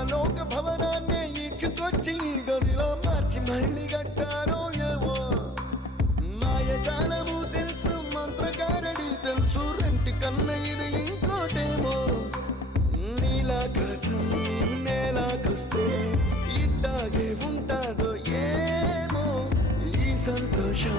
పరలోక భవనాన్ని ఈడ్చుకొచ్చి గదిలో మార్చి మళ్ళీ కట్టారో ఏమో మాయజాలము తెలుసు మంత్రగారడి తెలుసు రెంటి కన్న ఇది ఇంకోటేమో నీలాకాశం నేలాకొస్తే ఇట్టాగే ఉంటాదో ఏమో ఈ సంతోషం